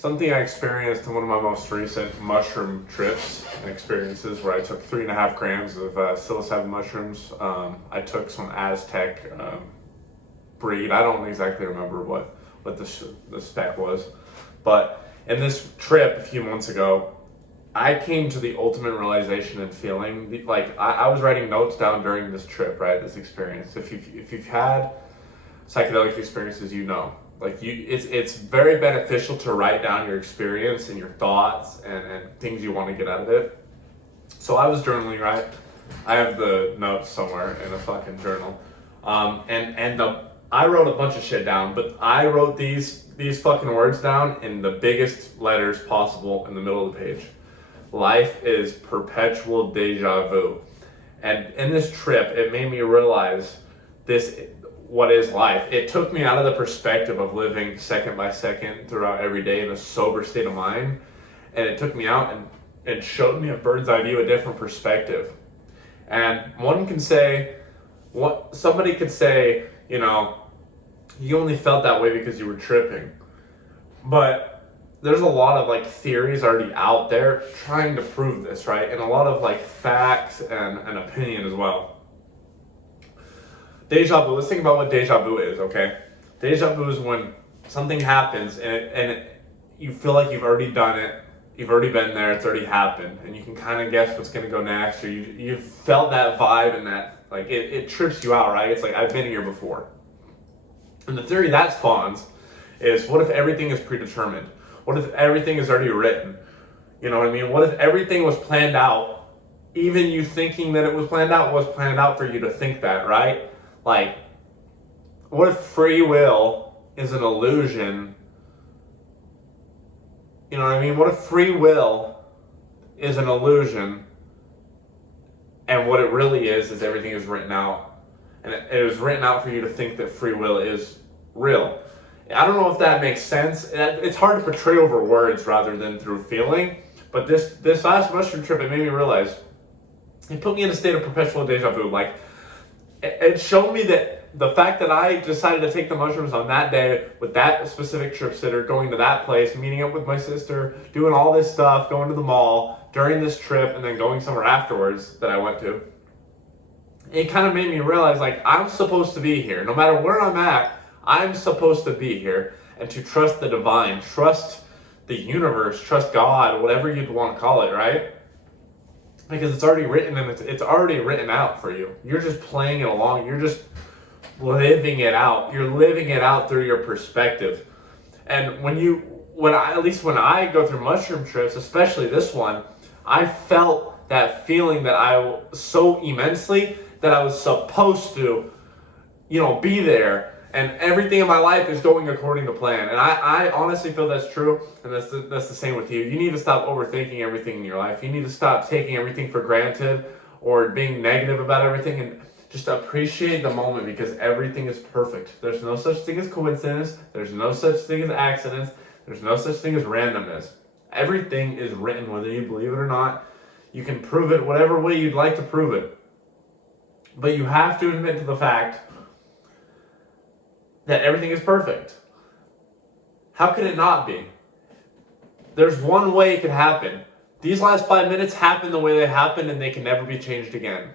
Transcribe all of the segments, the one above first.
something I experienced in one of my most recent mushroom trips and experiences where I took 3.5 grams of psilocybin mushrooms. I took some Aztec breed. I don't exactly remember what the spec was. But in this trip a few months ago, I came to the ultimate realization and feeling, I was writing notes down during this trip, right, this experience. If you've had psychedelic experiences, it's very beneficial to write down your experience and your thoughts and things you want to get out of it. So I was journaling, right? I have the notes somewhere in a fucking journal. I wrote a bunch of shit down, but I wrote these fucking words down in the biggest letters possible in the middle of the page. Life is perpetual deja vu. And in this trip, it made me realize what is life. It took me out of the perspective of living second by second throughout every day in a sober state of mind. And it took me out and showed me a bird's eye view, a different perspective. And somebody could say, you only felt that way because you were tripping. But there's a lot of theories already out there trying to prove this, right? And a lot of facts and opinion as well. Deja vu, let's think about what deja vu is, okay? Deja vu is when something happens and you feel like you've already done it, you've already been there, it's already happened, and you can kind of guess what's going to go next, or you've felt that vibe and that, it trips you out, right? It's like, I've been here before. And the theory that spawns is, what if everything is predetermined? What if everything is already written? You know what I mean? What if everything was planned out? Even you thinking that it was planned out for you to think that, right? What if free will is an illusion? You know what I mean? What if free will is an illusion and what it really is everything is written out? And it was written out for you to think that free will is real. I don't know if that makes sense. It's hard to portray over words rather than through feeling. But this last mushroom trip, it made me realize, it put me in a state of perpetual deja vu. It showed me that the fact that I decided to take the mushrooms on that day with that specific trip sitter, going to that place, meeting up with my sister, doing all this stuff, going to the mall during this trip, and then going somewhere afterwards that I went to, it kind of made me realize, I'm supposed to be here. No matter where I'm at, I'm supposed to be here, and to trust the divine, trust the universe, trust God, whatever you'd want to call it, right? Because it's already written and it's already written out for you. You're just playing it along. You're just living it out. You're living it out through your perspective. And when I go through mushroom trips, especially this one, I felt that feeling that I so immensely that I was supposed to, be there. And everything in my life is going according to plan. And I honestly feel that's true. And that's the same with you. You need to stop overthinking everything in your life. You need to stop taking everything for granted or being negative about everything, and just appreciate the moment, because everything is perfect. There's no such thing as coincidence. There's no such thing as accidents. There's no such thing as randomness. Everything is written, whether you believe it or not. You can prove it whatever way you'd like to prove it. But you have to admit to the fact that everything is perfect. How could it not be? There's one way it could happen. These last 5 minutes happened the way they happened, and they can never be changed again.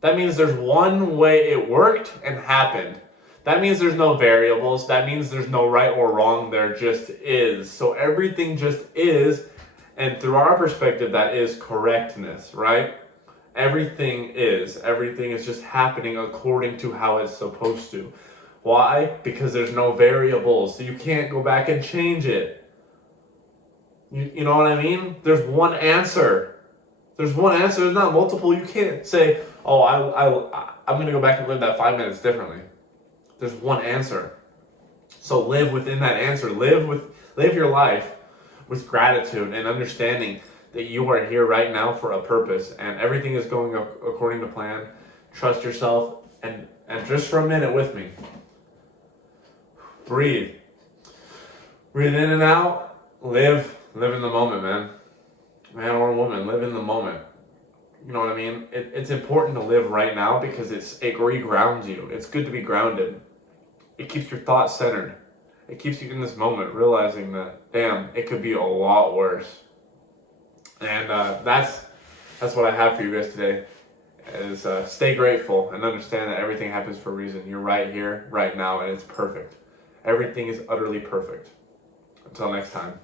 That means there's one way it worked and happened. That means there's no variables. That means there's no right or wrong. There just is. So everything just is, and through our perspective, that is correctness, right? Everything is. Everything is just happening according to how it's supposed to. Why? Because there's no variables, so you can't go back and change it. You know what I mean? There's one answer. There's one answer. There's not multiple. You can't say, oh, I'm going to go back and live that 5 minutes differently. There's one answer. So live within that answer. Live your life with gratitude and understanding that you are here right now for a purpose, and everything is going according to plan. Trust yourself, and just for a minute with me. Breathe. Breathe in and out. Live in the moment, man. Man or woman, live in the moment. You know what I mean? It's important to live right now because it regrounds you. It's good to be grounded. It keeps your thoughts centered. it keeps you in this moment, realizing that, damn, it could be a lot worse. And that's what I have for you guys today. Is stay grateful and understand that everything happens for a reason. You're right here, right now, and it's perfect. Everything is utterly perfect. Until next time.